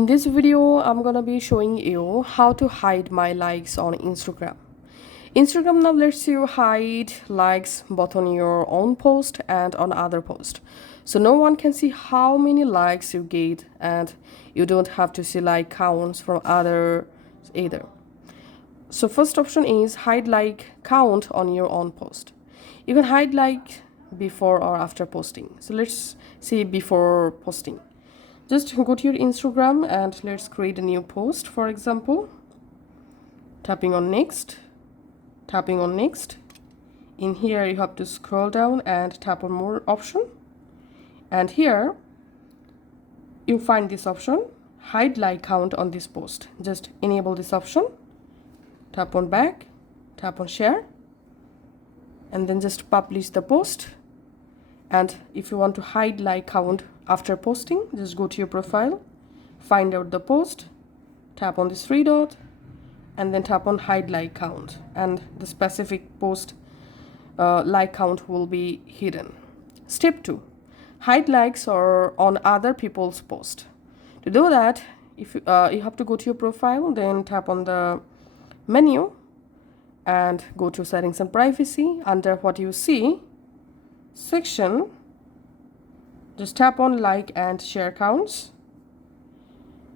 In this video, I'm gonna be showing you how to hide my likes on Instagram. Instagram now lets you hide likes both on your own post and on other post. So no one can see how many likes you get, and you don't have to see like counts from others either. So first option is hide like count on your own post. You can hide like before or after posting. So let's see before posting. Just go to your Instagram and let's create a new post, for example. Tapping on next, tapping on next. In here you have to scroll down and tap on more option. And here you find this option, hide like count on this post. Just enable this option. Tap on back, tap on share, and then just publish the post. And if you want to hide like count after posting, just go to your profile, find out the post, tap on this three dot, and then tap on hide like count, and the specific post like count will be hidden. Step 2, hide likes or on other people's post. To do that, if you have to go to your profile, then tap on the menu and go to settings and privacy. Under what you see section, just tap on like and share counts,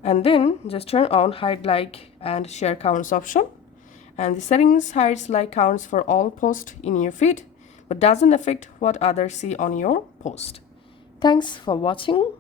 and then just turn on hide like and share counts option. And the settings hides like counts for all posts in your feed, but doesn't affect what others see on your post. Thanks for watching.